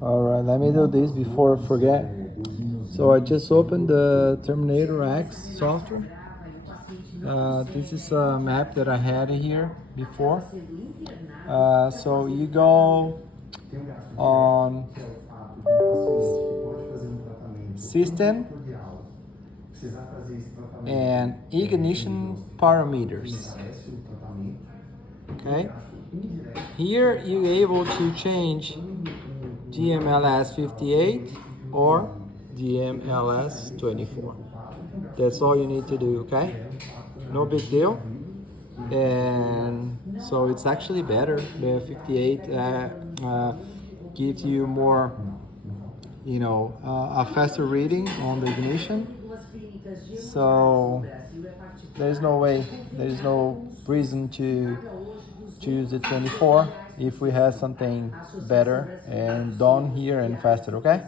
All right, let me do this before I forget. So I just opened the Terminator X software. This is a map that I had here before. So you go on System and Ignition Parameters. Okay. Here you're able to change DMLS 58 or DMLS 24. That's all you need to do, okay? No big deal. And so it's actually better. The 58 gives you more, a faster reading on the ignition. So there's no reason to choose the 24 if we have something better and done here and faster, okay?